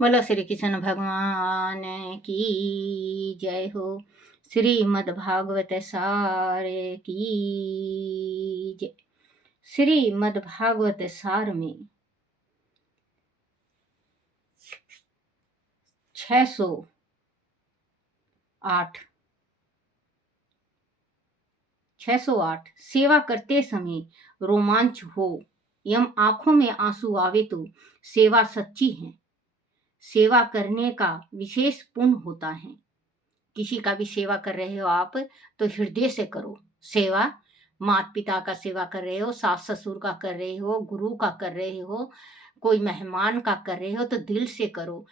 बोलो श्री कृष्ण भगवान की जय हो। श्रीमद् भागवत सारे की जय। श्रीमद् भागवत सार में 608 सेवा करते समय रोमांच हो एवं आंखों में आंसू आवे तो सेवा सच्ची है। सेवा करने का विशेष पुण्य होता है। किसी का भी सेवा कर रहे हो आप तो हृदय से करो सेवा। माता पिता का सेवा कर रहे हो, सास ससुर का कर रहे हो, गुरु का कर रहे हो, कोई मेहमान का कर रहे हो तो दिल से करो।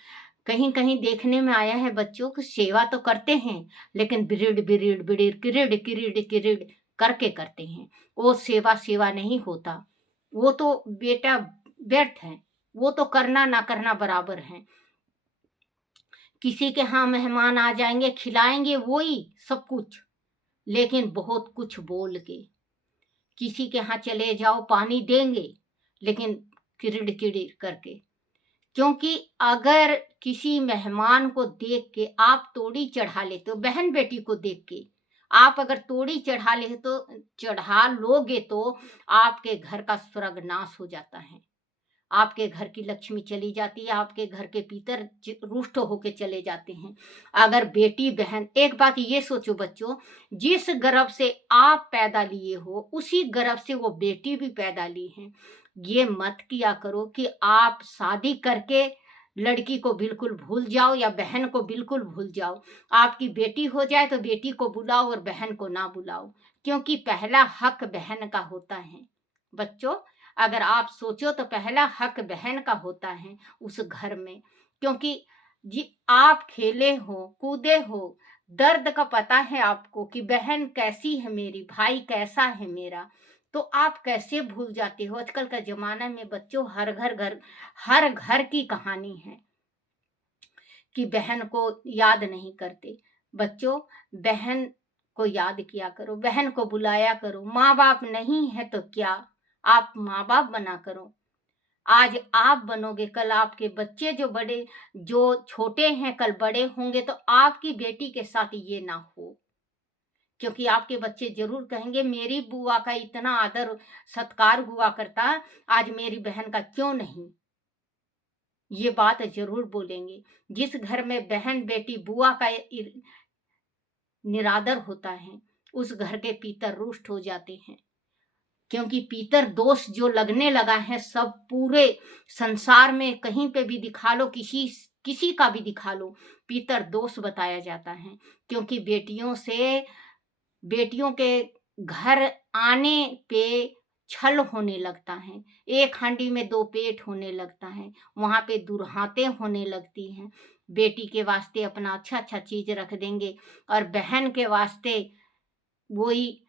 कहीं कहीं देखने में आया है बच्चों को सेवा तो करते हैं लेकिन बिरिड़ बिरिड़ बिरिड़ किरिड़ किरिड़ किरिड़ करके करते हैं। वो सेवा सेवा नहीं होता। वो तो बेटा व्यर्थ है। वो तो करना ना करना बराबर है। किसी के यहाँ मेहमान आ जाएंगे, खिलाएंगे वही सब कुछ, लेकिन बहुत कुछ बोल के। किसी के यहाँ चले जाओ, पानी देंगे लेकिन किरिड़ किरिड़ करके। क्योंकि अगर किसी मेहमान को देख के आप तोड़ी चढ़ा लेते हो, बहन बेटी को देख के आप अगर तोड़ी चढ़ा लोगे तो आपके घर का स्वर्ग नाश हो जाता है। आपके घर की लक्ष्मी चली जाती है, आपके घर के भीतर रुष्ट होके चले जाते हैं। अगर बेटी बहन, एक बात ये सोचो बच्चों, जिस गर्भ से आप पैदा लिए हो उसी गर्भ से वो बेटी भी पैदा ली है। ये मत किया करो कि आप शादी करके लड़की को बिल्कुल भूल जाओ या बहन को बिल्कुल भूल जाओ। आपकी बेटी हो जाए तो बेटी को बुलाओ और बहन को ना बुलाओ, क्योंकि पहला हक बहन का होता है। बच्चों, अगर आप सोचो तो पहला हक बहन का होता है उस घर में। क्योंकि जी आप खेले हो, कूदे हो, दर्द का पता है आपको कि बहन कैसी है मेरी, भाई कैसा है मेरा, तो आप कैसे भूल जाते हो। आजकल का जमाना में बच्चों हर घर की कहानी है कि बहन को याद नहीं करते। बच्चों, बहन को याद किया करो, बहन को बुलाया करो। माँ बाप नहीं है तो क्या, आप माँ बाप बना करो। आज आप बनोगे, कल आपके बच्चे जो छोटे हैं कल बड़े होंगे तो आपकी बेटी के साथ ये ना हो। क्योंकि आपके बच्चे जरूर कहेंगे मेरी बुआ का इतना आदर सत्कार हुआ करता, आज मेरी बहन का क्यों नहीं। ये बात जरूर बोलेंगे। जिस घर में बहन बेटी बुआ का निरादर होता है उस घर के पीतर रुष्ट हो जाते हैं। क्योंकि पीतर दोष जो लगने लगा है सब पूरे संसार में कहीं पे भी दिखा लो, किसी का भी दिखा लो, पीतर दोष बताया जाता है। क्योंकि बेटियों के घर आने पे छल होने लगता है, एक हांडी में दो पेट होने लगता है, वहां पे दुर्हातें होने लगती हैं। बेटी के वास्ते अपना अच्छा अच्छा चीज रख देंगे और बहन के वास्ते वही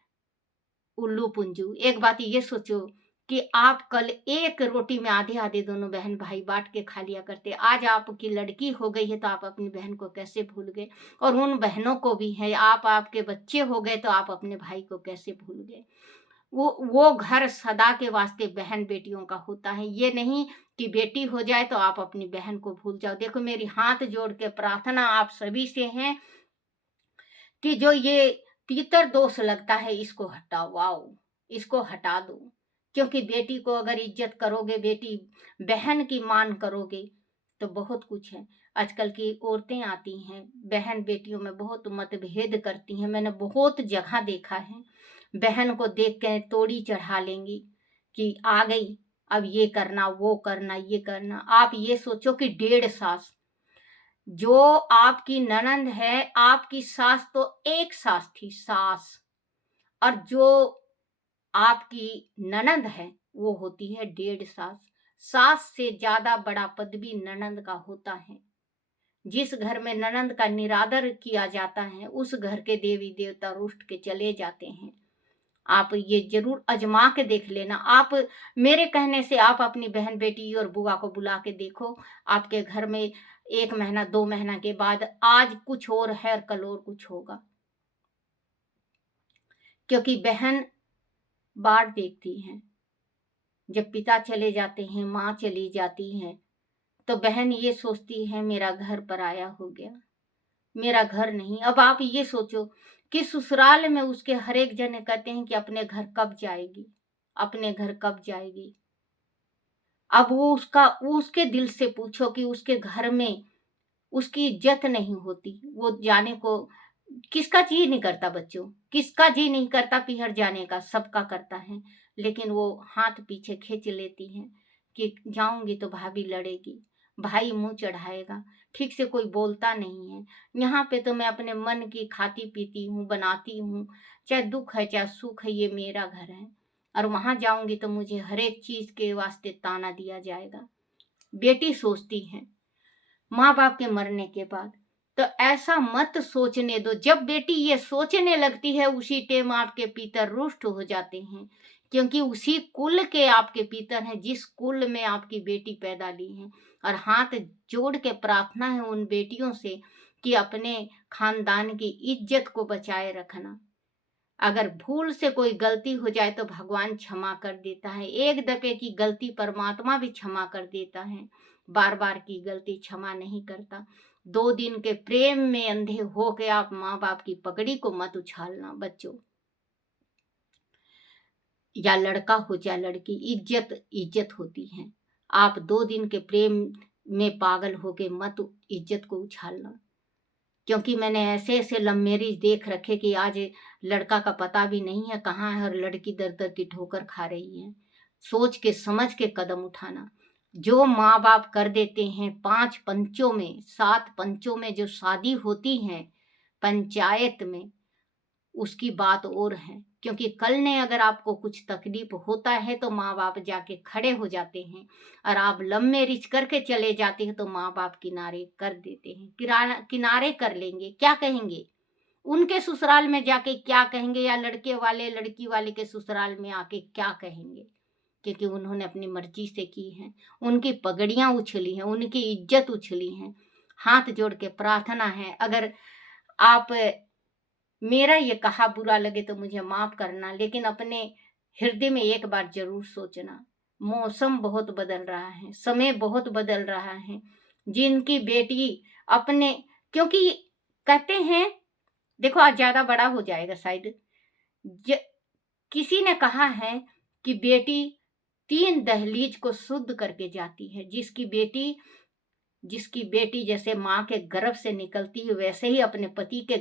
उल्लू पुंजू। एक बात ये सोचो कि आप कल एक रोटी में आधे आधे दोनों बहन भाई बांट के खा लिया करते। आज आपकी लड़की हो गई है तो आप अपनी बहन को कैसे भूल गए। और उन बहनों को भी है, आपके बच्चे हो गए तो आप अपने भाई को कैसे भूल गए। वो घर सदा के वास्ते बहन बेटियों का होता है। ये नहीं कि बेटी हो जाए तो आप अपनी बहन को भूल जाओ। देखो, मेरी हाथ जोड़ के प्रार्थना आप सभी से है कि जो ये पीतर दोष लगता है इसको हटाओ, इसको हटा दो। क्योंकि बेटी को अगर इज्जत करोगे, बेटी बहन की मान करोगे तो बहुत कुछ है। आजकल की औरतें आती हैं बहन बेटियों में बहुत मतभेद करती हैं। मैंने बहुत जगह देखा है, बहन को देख के तोड़ी चढ़ा लेंगी कि आ गई अब ये करना वो करना ये करना। आप ये सोचो कि 1.5 सास जो आपकी ननंद है, आपकी सास तो एक सास थी सास, और जो आपकी ननंद है वो होती है 1.5 सास। सास से ज्यादा बड़ा पद भी ननंद का होता है। जिस घर में ननंद का निरादर किया जाता है उस घर के देवी देवता रुष्ट के चले जाते हैं। आप ये जरूर अजमा के देख लेना। आप मेरे कहने से आप अपनी बहन बेटी और बुआ को बुला के देखो। आपके घर में 1 महीना 2 महीना के बाद आज कुछ और है और कल और कुछ होगा। क्योंकि बहन बाट देखती है। जब पिता चले जाते हैं, माँ चली जाती है, तो बहन ये सोचती है मेरा घर पराया हो गया, मेरा घर नहीं। अब आप ये सोचो कि ससुराल में उसके हर एक जने कहते हैं कि अपने घर कब जाएगी, अपने घर कब जाएगी। अब वो उसके दिल से पूछो कि उसके घर में उसकी इज्जत नहीं होती, वो जाने को किसका जी नहीं करता बच्चों, किसका जी नहीं करता पीहर जाने का, सबका करता है। लेकिन वो हाथ पीछे खींच लेती हैं कि जाऊंगी तो भाभी लड़ेगी, भाई मुंह चढ़ाएगा, ठीक से कोई बोलता नहीं है। यहाँ पे तो मैं अपने मन की खाती पीती हूँ, बनाती हूँ, चाहे दुख है चाहे सुख है, ये मेरा घर है। और वहां जाऊंगी तो मुझे हर एक चीज के वास्ते ताना दिया जाएगा। बेटी सोचती है माँ बाप के मरने के बाद। तो ऐसा मत सोचने दो। जब बेटी ये सोचने लगती है उसी टाइम आपके पितर रुष्ट हो जाते हैं, क्योंकि उसी कुल के आपके पितर हैं जिस कुल में आपकी बेटी पैदा ली है। और हाथ जोड़ के प्रार्थना है उन बेटियों से कि अपने खानदान की इज्जत को बचाए रखना। अगर भूल से कोई गलती हो जाए तो भगवान क्षमा कर देता है, एक दफे की गलती परमात्मा भी क्षमा कर देता है, बार बार की गलती क्षमा नहीं करता। 2 दिन के प्रेम में अंधे हो के आप माँ बाप की पगड़ी को मत उछालना बच्चों। या लड़का हो या लड़की, इज्जत इज्जत होती है। आप 2 दिन के प्रेम में पागल हो के मत इज्जत को उछालना। क्योंकि मैंने ऐसे ऐसे लव मैरिज देख रखे कि आज लड़का का पता भी नहीं है कहाँ है और लड़की दर दर की ठोकर खा रही है। सोच के समझ के कदम उठाना। जो माँ बाप कर देते हैं 5 पंचों में 7 पंचों में जो शादी होती है पंचायत में, उसकी बात और है। क्योंकि कल ने अगर आपको कुछ तकलीफ होता है तो माँ बाप जाके खड़े हो जाते हैं, और आप लव मैरिज करके चले जाते हैं तो माँ बाप किनारे कर देते हैं, किनारे कर लेंगे। क्या कहेंगे उनके ससुराल में जाके, क्या कहेंगे, या लड़के वाले लड़की वाले के ससुराल में आके क्या कहेंगे। क्योंकि उन्होंने अपनी मर्जी से की है, उनकी पगड़ियाँ उछली हैं, उनकी इज्जत उछली हैं। हाथ जोड़ के प्रार्थना है, अगर आप मेरा ये कहा बुरा लगे तो मुझे माफ करना, लेकिन अपने हृदय में एक बार जरूर सोचना। मौसम बहुत बदल रहा है, समय बहुत बदल रहा है। जिनकी बेटी अपने, क्योंकि कहते हैं, देखो आज ज्यादा बड़ा हो जाएगा शायद, किसी ने कहा है कि बेटी 3 दहलीज को शुद्ध करके जाती है। जिसकी बेटी जैसे माँ के गर्भ से निकलती है वैसे ही अपने पति के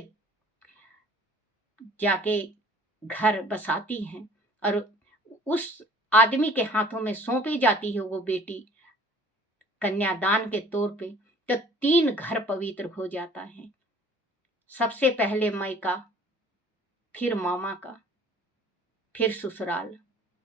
जाके घर बसाती हैं, और उस आदमी के हाथों में सौंपी जाती है वो बेटी कन्यादान के तौर पे। तो 3 घर पवित्र हो जाता है। सबसे पहले मायका, फिर मामा का, फिर ससुराल।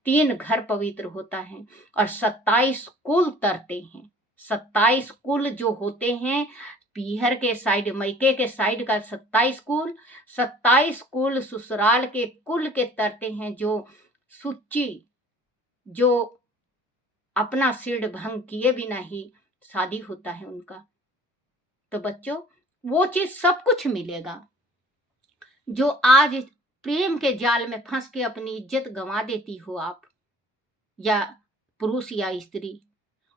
3 घर पवित्र होता है और 27 कुल तरते हैं। 27 कुल जो होते हैं, पीहर के साइड मैके के साइड का 27 कुल, 27 कुल ससुराल के कुल के तरते हैं। जो सुच्ची, जो अपना सिर भंग किए बिना ही शादी होता है उनका। तो बच्चों वो चीज सब कुछ मिलेगा। जो आज प्रेम के जाल में फंस के अपनी इज्जत गंवा देती हो आप, या पुरुष या स्त्री,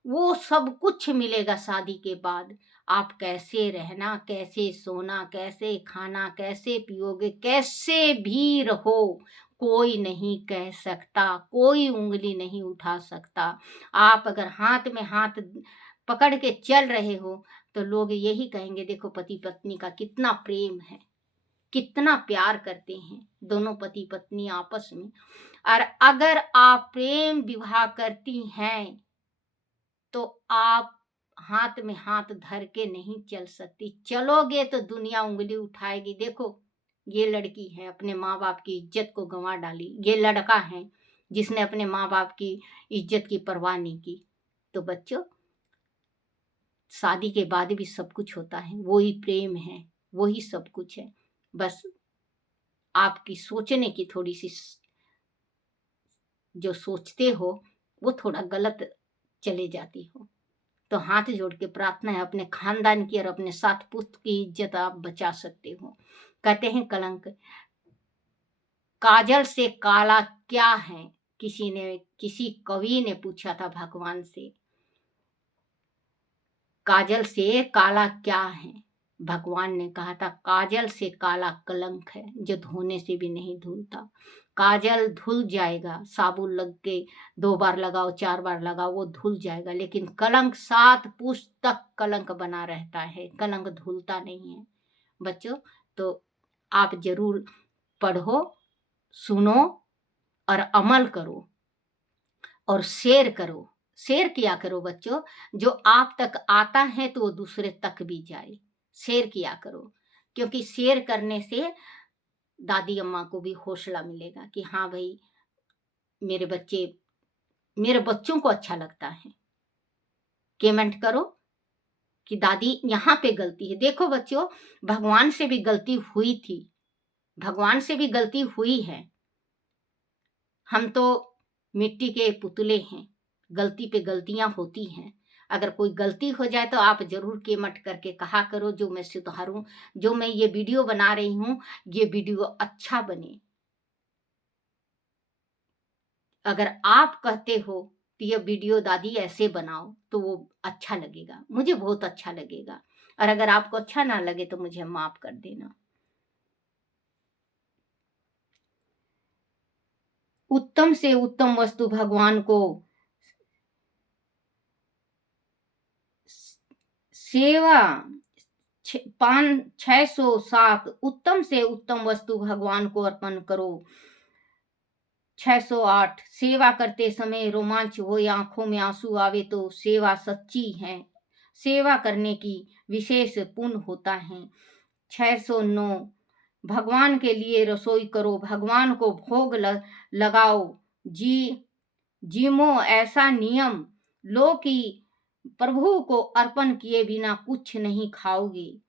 वो सब कुछ मिलेगा शादी के बाद। आप कैसे रहना, कैसे सोना, कैसे खाना, कैसे पियोगे, कैसे भी रहो, कोई नहीं कह सकता, कोई उंगली नहीं उठा सकता। आप अगर हाथ में हाथ पकड़ के चल रहे हो तो लोग यही कहेंगे, देखो पति पत्नी का कितना प्रेम है, कितना प्यार करते हैं दोनों पति पत्नी आपस में। और अगर आप प्रेम विवाह करती हैं तो आप हाथ में हाथ धर के नहीं चल सकती। चलोगे तो दुनिया उंगली उठाएगी। देखो ये लड़की है अपने माँ बाप की इज्जत को गंवा डाली, ये लड़का है जिसने अपने माँ बाप की इज्जत की परवाह नहीं की। तो बच्चों शादी के बाद भी सब कुछ होता है, वही प्रेम है, वही सब कुछ है। बस आपकी सोचने की थोड़ी सी, जो सोचते हो वो थोड़ा गलत चले जाती हो। तो हाथ जोड़ के प्रार्थना है अपने खानदान की और अपने 7 पुस्त की इज्जत आप बचा सकते हो। कहते हैं कलंक काजल से काला क्या है, किसी कवि ने पूछा था भगवान से। काजल से काला क्या है? भगवान ने कहा था काजल से काला कलंक है जो धोने से भी नहीं धुलता। काजल धुल जाएगा, साबुन लग के 2 बार लगाओ 4 बार लगाओ वो धुल जाएगा, लेकिन कलंक 7 पुश्त तक कलंक बना रहता है, कलंक धुलता नहीं है। बच्चों, तो आप जरूर पढ़ो, सुनो और अमल करो और शेयर करो। शेयर किया करो बच्चों, जो आप तक आता है तो वो दूसरे तक भी जाए। शेयर किया करो, क्योंकि शेयर करने से दादी अम्मा को भी हौसला मिलेगा कि हाँ भाई, मेरे मेरे बच्चों को अच्छा लगता है। कमेंट करो कि दादी यहाँ पे गलती है। देखो बच्चों, भगवान से भी गलती हुई थी, भगवान से भी गलती हुई है। हम तो मिट्टी के पुतले हैं, गलती पे गलतियां होती हैं। अगर कोई गलती हो जाए तो आप जरूर कमेंट करके कहा करो, जो मैं सुधारूं। जो मैं ये वीडियो बना रही हूं, ये वीडियो अच्छा बने। अगर आप कहते हो कि ये वीडियो दादी ऐसे बनाओ तो वो अच्छा लगेगा, मुझे बहुत अच्छा लगेगा। और अगर आपको अच्छा ना लगे तो मुझे माफ कर देना। उत्तम से उत्तम वस्तु भगवान को सेवा 607 उत्तम से उत्तम वस्तु भगवान को अर्पण करो। 608 सेवा करते समय रोमांच हो या आंखों में आंसू आवे तो सेवा सच्ची है। सेवा करने की विशेष पुण्य होता है। 609 भगवान के लिए रसोई करो, भगवान को भोग लगाओ। जीमो ऐसा नियम लो कि प्रभु को अर्पण किए बिना कुछ नहीं खाओगे।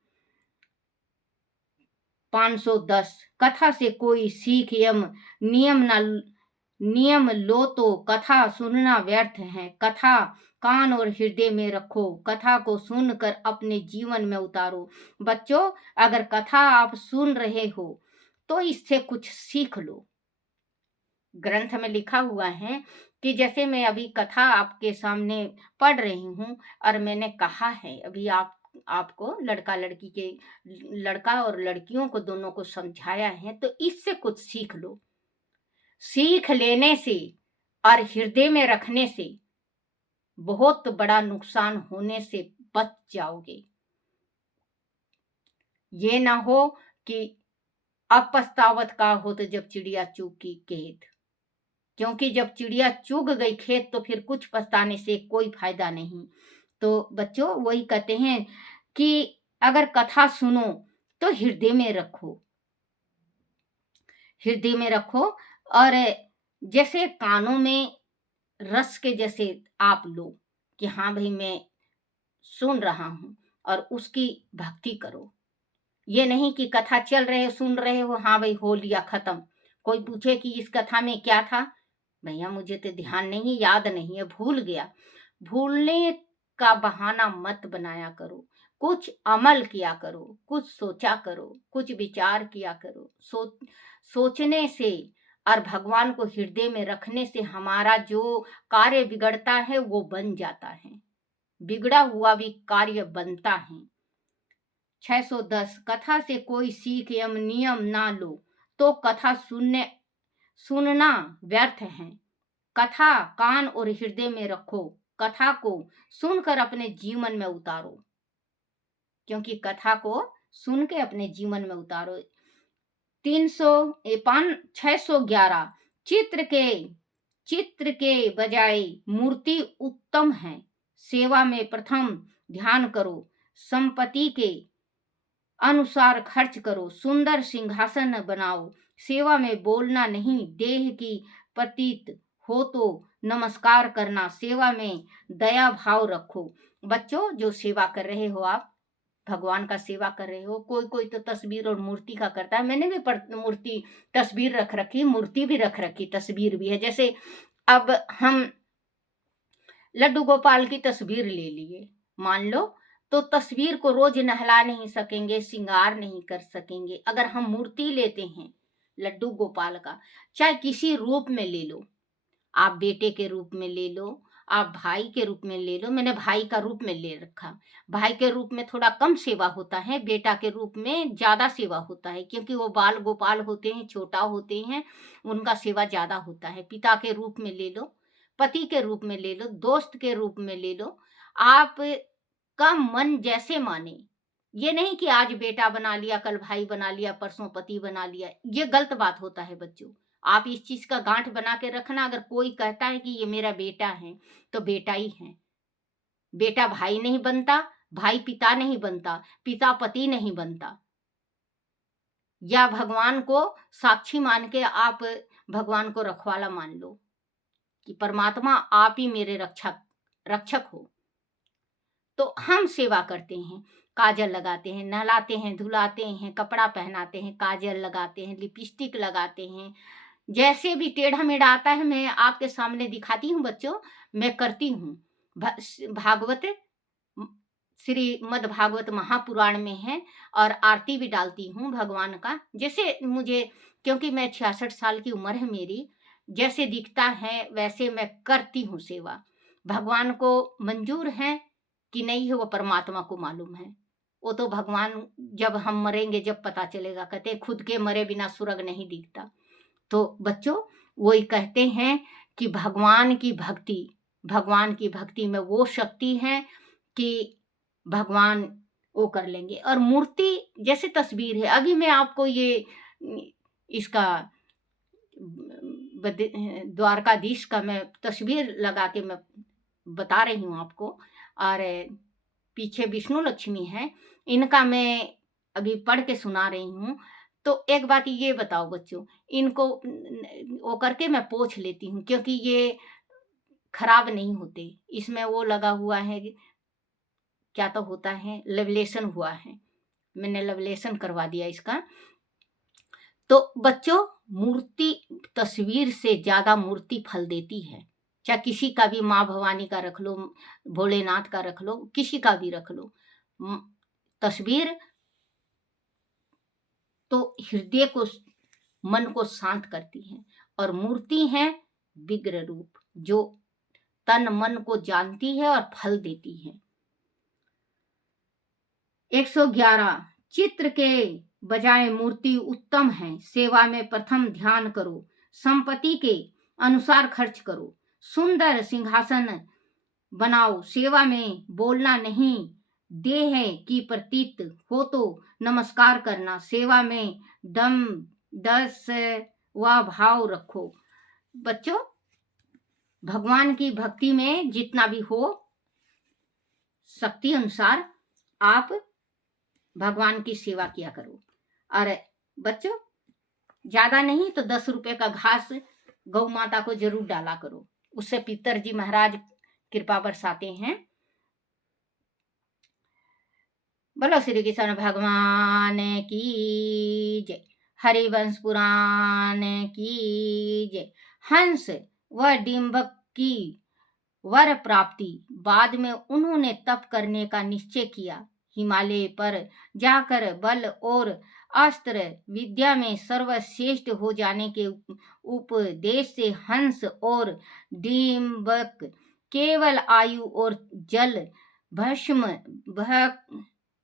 510 कथा से कोई सीख नियम लो तो कथा सुनना व्यर्थ है। कथा कान और हृदय में रखो, कथा को सुनकर अपने जीवन में उतारो। बच्चों, अगर कथा आप सुन रहे हो तो इससे कुछ सीख लो। ग्रंथ में लिखा हुआ है कि जैसे मैं अभी कथा आपके सामने पढ़ रही हूँ और मैंने कहा है अभी आपको लड़का और लड़कियों को दोनों को समझाया है, तो इससे कुछ सीख लो। सीख लेने से और हृदय में रखने से बहुत बड़ा नुकसान होने से बच जाओगे। ये ना हो कि अब पछतावत का हो तो जब चिड़िया चुगी खेत, क्योंकि जब चिड़िया चुग गई खेत तो फिर कुछ पछताने से कोई फायदा नहीं। तो बच्चों, वही कहते हैं कि अगर कथा सुनो तो हृदय में रखो, हृदय में रखो। और जैसे कानों में रस के जैसे आप लो कि हाँ भाई मैं सुन रहा हूं, और उसकी भक्ति करो। ये नहीं कि कथा चल रहे सुन रहे हो, हाँ भाई हो लिया खत्म। कोई पूछे कि इस कथा में क्या था, भैया मुझे तो ध्यान नहीं, याद नहीं है, भूल गया। भूलने का बहाना मत बनाया करो। कुछ अमल किया करो, कुछ सोचा करो, कुछ विचार किया करो। सोचने से और भगवान को हृदय में रखने से हमारा जो कार्य बिगड़ता है वो बन जाता है, बिगड़ा हुआ भी कार्य बनता है। 610 कथा से कोई सीख एवं नियम ना लो तो कथा सुनना व्यर्थ है। कथा कान और हृदय में रखो, कथा को सुनकर अपने जीवन में उतारो, क्योंकि कथा को सुन के अपने जीवन में उतारो। 611 चित्र के बजाय मूर्ति उत्तम है। सेवा में प्रथम ध्यान करो, संपत्ति के अनुसार खर्च करो, सुंदर सिंहासन बनाओ। सेवा में बोलना नहीं, देह की प्रतीत हो तो नमस्कार करना। सेवा में दया भाव रखो। बच्चों, जो सेवा कर रहे हो आप, भगवान का सेवा कर रहे हो, कोई तो तस्वीर और मूर्ति का करता है। मैंने भी मूर्ति तस्वीर रख रखी, मूर्ति भी रख रखी, तस्वीर भी है। जैसे अब हम लड्डू गोपाल की तस्वीर ले लिए मान लो, तो तस्वीर को रोज नहला नहीं सकेंगे, श्रृंगार नहीं कर सकेंगे। अगर हम मूर्ति लेते हैं लड्डू गोपाल का, चाहे किसी रूप में ले लो, आप बेटे के रूप में ले लो, आप भाई के रूप में ले लो। मैंने भाई का रूप में ले रखा। भाई के रूप में थोड़ा कम सेवा होता है, बेटा के रूप में ज़्यादा सेवा होता है, क्योंकि वो बाल गोपाल होते हैं, छोटा होते हैं, उनका सेवा ज़्यादा होता है। पिता के रूप में ले लो, पति के रूप में ले लो, दोस्त के रूप में ले लो, आप का मन जैसे माने। ये नहीं कि आज बेटा बना लिया, कल भाई बना लिया, परसों पति बना लिया, ये गलत बात होता है बच्चों। आप इस चीज का गांठ बना के रखना, अगर कोई कहता है कि ये मेरा बेटा है तो बेटा ही है। बेटा भाई नहीं बनता, भाई पिता नहीं बनता, पिता पति नहीं बनता। या भगवान को साक्षी मान के आप भगवान को रखवाला मान लो कि परमात्मा आप ही मेरे रक्षक हो। तो हम सेवा करते हैं, काजल लगाते हैं, नहलाते हैं, धुलाते हैं, कपड़ा पहनाते हैं, काजल लगाते हैं, लिपस्टिक लगाते हैं। जैसे भी टेढ़ा मेढ़ा आता है मैं आपके सामने दिखाती हूँ बच्चों, मैं करती हूँ। भागवत श्रीमद् भागवत महापुराण में है, और आरती भी डालती हूँ भगवान का। जैसे मुझे, क्योंकि मैं 66 साल की उम्र है मेरी, जैसे दिखता है वैसे मैं करती हूँ सेवा। भगवान को मंजूर है कि नहीं है वो परमात्मा को मालूम है। वो तो भगवान जब हम मरेंगे जब पता चलेगा। कहते हैं खुद के मरे बिना स्वर्ग नहीं दिखता। तो बच्चों वही कहते हैं कि भगवान की भक्ति में वो शक्ति है कि भगवान वो कर लेंगे। और मूर्ति जैसे तस्वीर है, अभी मैं आपको ये इसका द्वारकाधीश का मैं तस्वीर लगा के मैं बता रही हूँ आपको। और पीछे विष्णु लक्ष्मी है, इनका मैं अभी पढ़ के सुना रही हूँ। तो एक बात ये बताओ बच्चों, इनको वो करके मैं पोंछ लेती हूँ, क्योंकि ये खराब नहीं होते। इसमें वो लगा हुआ है, क्या तो होता है, लेवलेशन हुआ है, मैंने लेवलेशन करवा दिया इसका। तो बच्चों मूर्ति तस्वीर से ज्यादा मूर्ति फल देती है। चाहे किसी का भी, माँ भवानी का रख लो, भोलेनाथ का रख लो, किसी का भी रख लो, तस्वीर तो हृदय को, मन को शांत करती है। और मूर्ति है विग्रह रूप, जो तन मन को जानती है और फल देती है। 111 चित्र के बजाय मूर्ति उत्तम है। सेवा में प्रथम ध्यान करो, संपत्ति के अनुसार खर्च करो, सुंदर सिंहासन बनाओ। सेवा में बोलना नहीं, देह की प्रतीत हो तो नमस्कार करना। सेवा में दम दस व भाव रखो। बच्चों भगवान की भक्ति में जितना भी हो शक्ति अनुसार आप भगवान की सेवा किया करो। और बच्चों ज्यादा नहीं तो 10 रुपए का घास गौ माता को जरूर डाला करो, उससे पितर जी महाराज कृपा बरसाते हैं। बोलो श्री कृष्ण भगवान की जय। हरिवंश पुराण की जय। हंस व डिंबक की वर प्राप्ति। बाद में उन्होंने तप करने का निश्चय किया। हिमालय पर जाकर बल और अस्त्र विद्या में सर्वश्रेष्ठ हो जाने के उपदेश से हंस और डिंबक केवल आयु और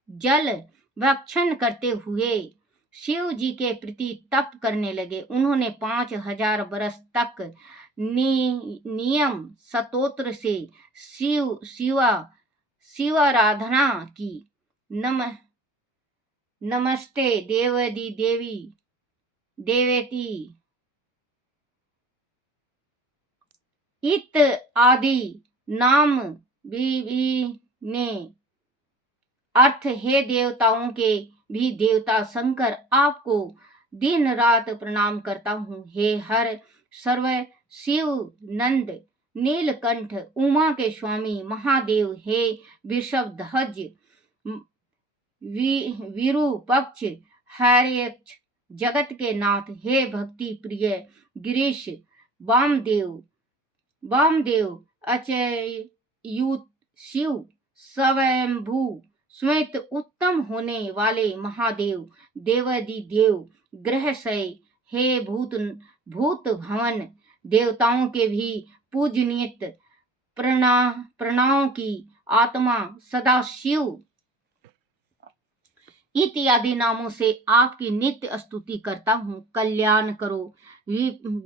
जल भक्षण करते हुए शिव जी के प्रति तप करने लगे। उन्होंने 5000 बरस तक नियम स्तोत्र से शिवाराधना की। नमस्ते देवदी देवी देवती इत आदि नाम भी ने अर्थ हे देवताओं के भी देवता शंकर, आपको दिन रात प्रणाम करता हूँ। हे हर सर्व शिव नंद नीलकंठ उमा के स्वामी महादेव, हे वृषभध्वज विरूपक्ष हर्यक्ष जगत के नाथ, हे भक्ति प्रिय गिरीश वामदेव अच्युत शिव स्वयंभू श्वेत उत्तम होने वाले महादेव, देवादि देव ग्रहशय, हे भूत भवन देवताओं के भी पूजनीय प्रणवों की आत्मा सदाशिव इत्यादि नामों से आपकी नित्य स्तुति करता हूँ। कल्याण करो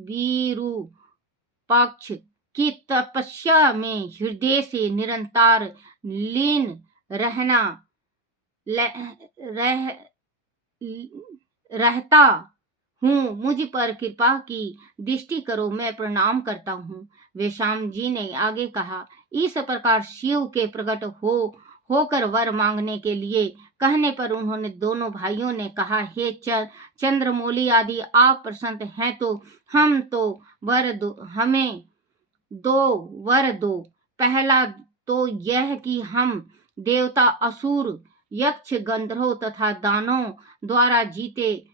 विरूपाक्ष की तपस्या में हृदय से निरंतर लीन रहना रह रहता हूँ। मुझ पर कृपा की दृष्टि करो, मैं प्रणाम करता हूँ। वेश्याम जी ने आगे कहा, इस प्रकार शिव के प्रकट होकर वर मांगने के लिए कहने पर उन्होंने दोनों भाइयों ने कहा, हे चंद्रमौली आदि, आप प्रसन्न हैं तो हम तो वर दो, हमें दो वर दो। पहला तो यह कि हम देवता, असुर, यक्ष, गंधर्व तथा दानों द्वारा जीते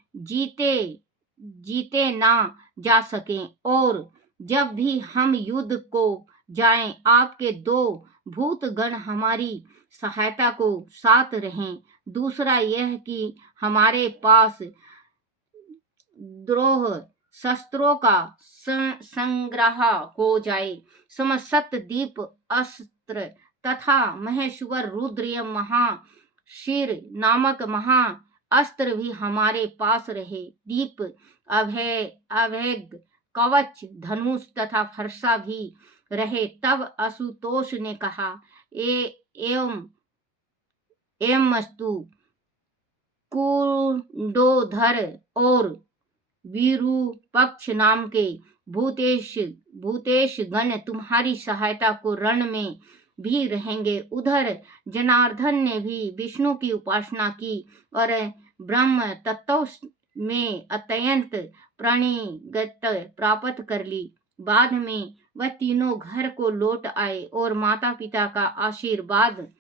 ना जा सकें, और जब भी हम युद्ध को जाएं आपके दो भूत गण हमारी सहायता को साथ रहें। दूसरा यह कि हमारे पास द्रोह शस्त्रों का संग्रह हो जाए। समसत दीप अस्त्र तथा महेश्वर रुद्र महाशिर नामक महा अस्त्र भी हमारे पास रहे। दीप अभेग कवच, धनुष तथा फरसा भी रहे। तब आशुतोष ने कहा, एवमस्तु कुंडोधर और विरूपक्ष नाम के भूतेश गण तुम्हारी सहायता को रण में भी रहेंगे। उधर जनार्दन ने भी विष्णु की उपासना की और ब्रह्म तत्व में अत्यंत प्रणिगत प्राप्त कर ली। बाद में वह तीनों घर को लौट आए और माता पिता का आशीर्वाद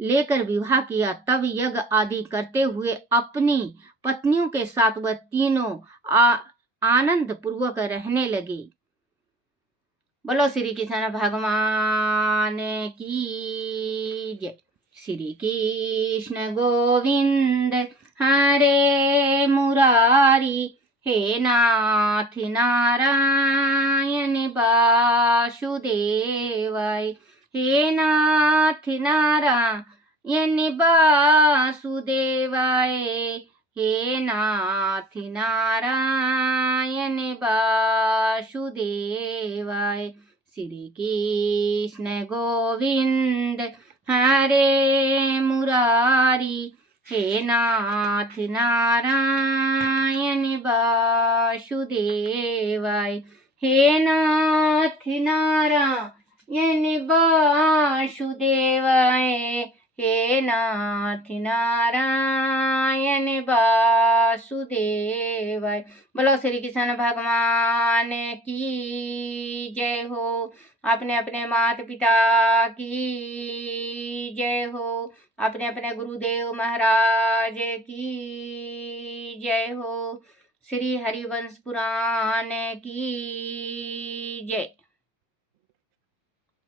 लेकर विवाह किया। तब यज्ञ आदि करते हुए अपनी पत्नियों के साथ वह तीनों आनंद पूर्वक रहने लगे। बोलो श्री कृष्ण भगवान की जय। श्री कृष्ण गोविंद हरे मुरारी, हे नाथ नारायण वासुदेवाय, हे नाथ नारायण वासुदेवाय, हे नाथ नारायण वासुदेवाय। श्री कृष्ण गोविंद हरे मुरारी, हे नाथ नारायण वासुदेवाय, हे नाथ नारायण वासुदेवाय, हे नाथ नारायण वासुदेवाय। बोलो श्री कृष्ण भगवान की जय हो। अपने अपने माता पिता की जय हो। अपने अपने गुरुदेव महाराज की जय हो। श्री हरिवंश पुराण की जय।